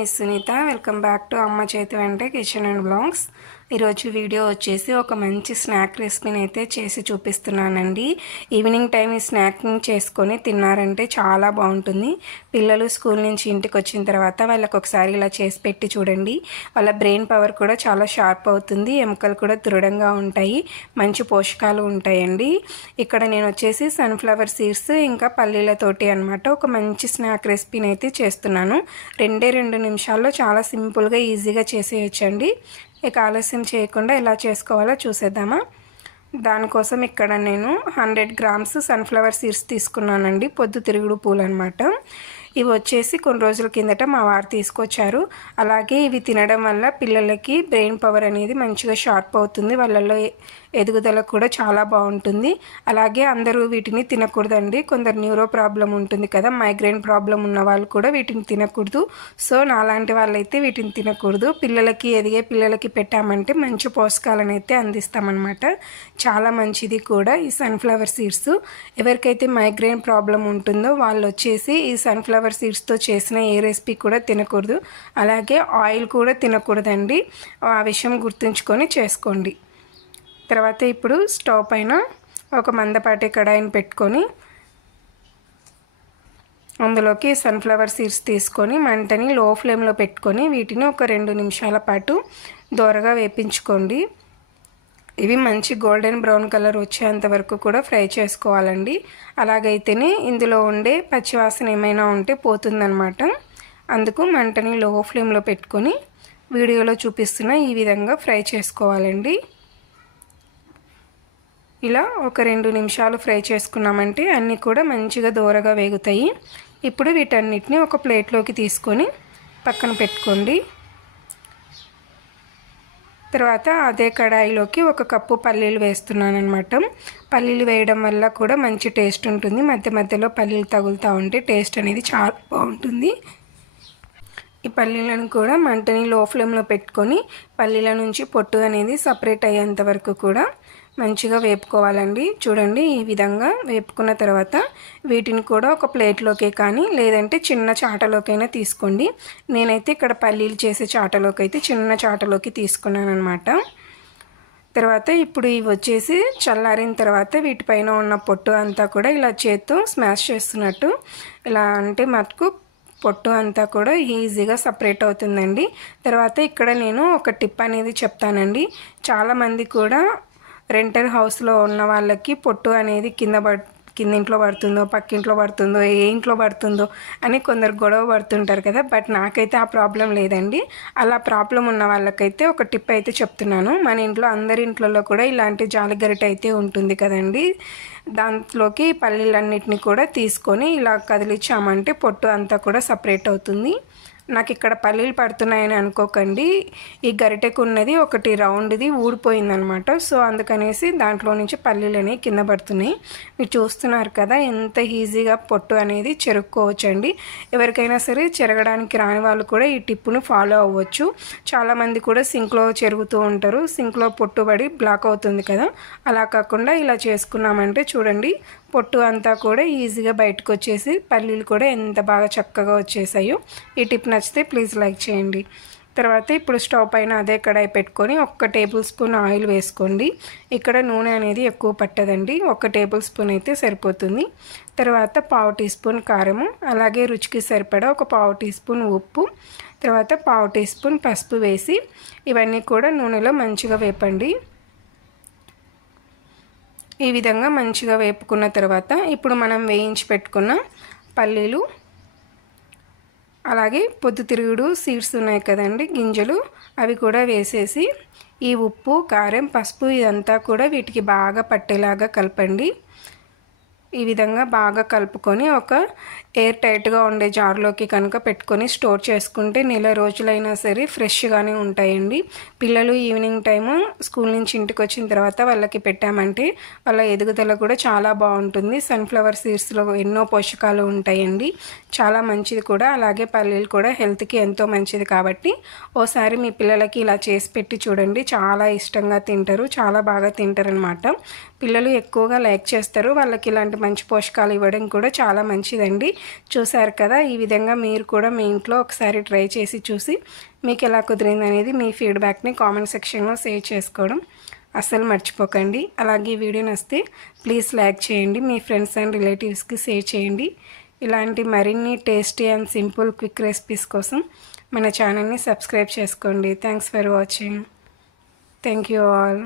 Me Sunitha. Welcome back to అమ్మ చేతి వెంట కిచెన్ అండ్ బ్లాగ్స్. ఈరోజు వీడియో వచ్చేసి ఒక మంచి స్నాక్ రెసిపీని అయితే చేసి చూపిస్తున్నానండి. ఈవినింగ్ టైం ఈ స్నాక్ని చేసుకొని తిన్నారంటే చాలా బాగుంటుంది. పిల్లలు స్కూల్ నుంచి ఇంటికి వచ్చిన తర్వాత వాళ్ళకి ఒకసారి ఇలా చేసి పెట్టి చూడండి. వాళ్ళ బ్రెయిన్ పవర్ కూడా చాలా షార్ప్ అవుతుంది, ఎముకలు కూడా దృఢంగా ఉంటాయి, మంచి పోషకాలు ఉంటాయండి. ఇక్కడ నేను వచ్చేసి సన్ఫ్లవర్ సీడ్స్ ఇంకా పల్లీలతోటి అనమాట ఒక మంచి స్నాక్ రెసిపీని అయితే చేస్తున్నాను. 2 నిమిషాల్లో చాలా సింపుల్గా ఈజీగా చేసేయచ్చండి. ఇక ఆలస్యం చేయకుండా ఎలా చేసుకోవాలో చూసేద్దామా. దానికోసం ఇక్కడ నేను 100 గ్రామ్స్ సన్ఫ్లవర్ సీడ్స్ తీసుకున్నానండి. పొద్దుతిరుగుడు పూలు అనమాట. ఇవి వచ్చేసి కొన్ని రోజుల కిందట మా వారు తీసుకొచ్చారు. అలాగే ఇవి తినడం వల్ల పిల్లలకి బ్రెయిన్ పవర్ అనేది మంచిగా షార్ప్ అవుతుంది, వాళ్ళల్లో ఎదుగుదల కూడా చాలా బాగుంటుంది. అలాగే అందరూ వీటిని తినకూడదండి. కొందరు న్యూరో ప్రాబ్లం ఉంటుంది కదా, మైగ్రేన్ ప్రాబ్లం ఉన్న వాళ్ళు కూడా వీటిని తినకూడదు. సో నాలాంటి వాళ్ళైతే వీటిని తినకూడదు. ఎదిగే పిల్లలకి పెట్టామంటే మంచి పోషకాలను అయితే అందిస్తామన్నమాట. చాలా మంచిది కూడా ఈ సన్ఫ్లవర్ సీడ్స్. ఎవరికైతే మైగ్రేన్ ప్రాబ్లం ఉంటుందో వాళ్ళు వచ్చేసి ఈ సన్ఫ్లవర్ సీడ్స్తో చేసిన ఏ రెసిపీ కూడా తినకూడదు. అలాగే ఆయిల్ కూడా తినకూడదండి. ఆ విషయం గుర్తుంచుకొని చేసుకోండి. తర్వాత ఇప్పుడు స్టవ్ పైన ఒక మందపాటి కడాయిని పెట్టుకొని అందులోకి సన్ఫ్లవర్ సీడ్స్ తీసుకొని మంటని లో ఫ్లేమ్లో పెట్టుకొని వీటిని ఒక 2 నిమిషాల పాటు దోరగా వేపించుకోండి. ఇవి మంచి గోల్డెన్ బ్రౌన్ కలర్ వచ్చేంత వరకు కూడా ఫ్రై చేసుకోవాలండి. అలాగైతేనే ఇందులో ఉండే పచ్చివాసన ఏమైనా ఉంటే పోతుందన్నమాట. అందుకు మంటని లో ఫ్లేమ్లో పెట్టుకొని వీడియోలో చూపిస్తున్న ఈ విధంగా ఫ్రై చేసుకోవాలండి. ఇలా ఒక 2 నిమిషాలు ఫ్రై చేసుకున్నామంటే అన్నీ కూడా మంచిగా దోరగా వేగుతాయి. ఇప్పుడు వీటన్నిటిని ఒక ప్లేట్లోకి తీసుకొని పక్కన పెట్టుకోండి. తర్వాత అదే కడాయిలోకి 1 కప్పు పల్లీలు వేస్తున్నాను అనమాట. పల్లీలు వేయడం వల్ల కూడా మంచి టేస్ట్ ఉంటుంది. మధ్య మధ్యలో పల్లీలు తగులుతూ ఉంటే టేస్ట్ అనేది చాలా బాగుంటుంది. ఈ పల్లీలను కూడా మంటని లో ఫ్లేమ్లో పెట్టుకొని పల్లీల నుంచి పొట్టు అనేది సపరేట్ అయ్యేంత వరకు కూడా మంచిగా వేపుకోవాలండి. చూడండి, ఈ విధంగా వేపుకున్న తర్వాత వీటిని కూడా ఒక ప్లేట్లోకే కానీ లేదంటే చిన్న చాటలోకైనా తీసుకోండి. నేనైతే ఇక్కడ పల్లీలు చేసే చాటలోకి అయితే చిన్న చాటలోకి తీసుకున్నాను అనమాట. తర్వాత ఇప్పుడు ఇవి వచ్చేసి చల్లారిన తర్వాత వీటిపైన ఉన్న పొట్టు అంతా కూడా ఇలా చేత్తో స్మాష్ చేస్తున్నట్టు ఇలా అంటే మటుకు పొట్టు అంతా కూడా ఈజీగా సపరేట్ అవుతుందండి. తర్వాత ఇక్కడ నేను ఒక టిప్ అనేది చెప్తానండి. చాలామంది కూడా రెంటల్ హౌస్లో ఉన్న వాళ్ళకి పొట్టు అనేది కిందింట్లో పడుతుందో పక్కింట్లో పడుతుందో ఏ ఇంట్లో పడుతుందో అని కొందరు గొడవ పడుతుంటారు కదా. బట్ నాకైతే ఆ ప్రాబ్లం లేదండి. అలా ప్రాబ్లం ఉన్న వాళ్ళకైతే ఒక టిప్ అయితే చెప్తున్నాను. మన ఇంట్లో అందరి ఇంట్లో కూడా ఇలాంటి జాలిగరిట అయితే ఉంటుంది కదండి. దాంట్లోకి పల్లీలన్నిటిని కూడా తీసుకొని ఇలా కదిలించామంటే పొట్టు అంతా కూడా సపరేట్ అవుతుంది. నాకు ఇక్కడ పల్లీలు పడుతున్నాయని అనుకోకండి. ఈ గరిటెకు ఉన్నది ఒకటి రౌండ్ది ఊడిపోయిందనమాట. సో అందుకనేసి దాంట్లో నుంచి పల్లీలు అనేవి కింద పడుతున్నాయి. మీరు చూస్తున్నారు కదా ఎంత ఈజీగా పొట్టు అనేది చెరుక్కోవచ్చండి. ఎవరికైనా సరే చెరగడానికి రాని వాళ్ళు కూడా ఈ టిప్పును ఫాలో అవ్వచ్చు. చాలామంది కూడా సింక్లో చెరుగుతూ ఉంటారు, సింక్లో పొట్టుబడి బ్లాక్ అవుతుంది కదా. అలా కాకుండా ఇలా చేసుకున్నామంటే చూడండి పొట్టు అంతా కూడా ఈజీగా బయటకు వచ్చేసి పల్లీలు కూడా ఎంత బాగా చక్కగా వచ్చేసాయో. ఈ టిప్ నచ్చితే ప్లీజ్ లైక్ చేయండి. తర్వాత ఇప్పుడు స్టవ్ పైన అదే కడాయి పెట్టుకొని 1 టేబుల్ స్పూన్ ఆయిల్ వేసుకోండి. ఇక్కడ నూనె అనేది ఎక్కువ పట్టదండి, 1 టేబుల్ స్పూన్ అయితే సరిపోతుంది. తర్వాత 1/2 టీ స్పూన్ కారము, అలాగే రుచికి సరిపడా 1/2 టీ స్పూన్ ఉప్పు, తర్వాత 1/2 టీ స్పూన్ పసుపు వేసి ఇవన్నీ కూడా నూనెలో మంచిగా వేపండి. ఈ విధంగా మంచిగా వేపుకున్న తర్వాత ఇప్పుడు మనం వేయించి పెట్టుకున్న పల్లీలు అలాగే పొద్దుతిరుగుడు సీడ్స్ ఉన్నాయి కదండి, గింజలు, అవి కూడా వేసేసి ఈ ఉప్పు కారం పసుపు ఇదంతా కూడా వీటికి బాగా పట్టేలాగా కలపండి. ఈ విధంగా బాగా కలుపుకొని ఒక ఎయిర్ టైట్గా ఉండే జార్లోకి కనుక పెట్టుకొని స్టోర్ చేసుకుంటే నెల రోజులైనా సరే ఫ్రెష్గానే ఉంటాయండి. పిల్లలు ఈవినింగ్ టైము స్కూల్ నుంచి ఇంటికి వచ్చిన తర్వాత వాళ్ళకి పెట్టామంటే వాళ్ళ ఎదుగుదల కూడా చాలా బాగుంటుంది. సన్ఫ్లవర్ సీడ్స్లో ఎన్నో పోషకాలు ఉంటాయండి, చాలా మంచిది కూడా. అలాగే పల్లీలు కూడా హెల్త్కి ఎంతో మంచిది కాబట్టి ఓసారి మీ పిల్లలకి ఇలా చేసి పెట్టి చూడండి. చాలా ఇష్టంగా తింటారు, చాలా బాగా తింటారు అనమాట. పిల్లలు ఎక్కువగా లైక్ చేస్తారు. వాళ్ళకి ఇలాంటి మంచి పోషకాలు ఇవ్వడం కూడా చాలా మంచిదండి. చూసారు కదా, ఈ విధంగా మీరు కూడా మీ ఇంట్లో ఒకసారి ట్రై చేసి చూసి మీకు ఎలా కుదిరింది అనేది మీ ఫీడ్బ్యాక్ని కామెంట్ సెక్షన్లో షేర్ చేసుకోవడం అస్సలు మర్చిపోకండి. అలాగే వీడియో నచ్చితే ప్లీజ్ లైక్ చేయండి, మీ ఫ్రెండ్స్ అండ్ రిలేటివ్స్కి షేర్ చేయండి. ఇలాంటి మరిన్ని tasty and simple quick recipes కోసం మన ఛానల్ని సబ్స్క్రైబ్ చేసుకోండి. Thanks for watching. Thank you all.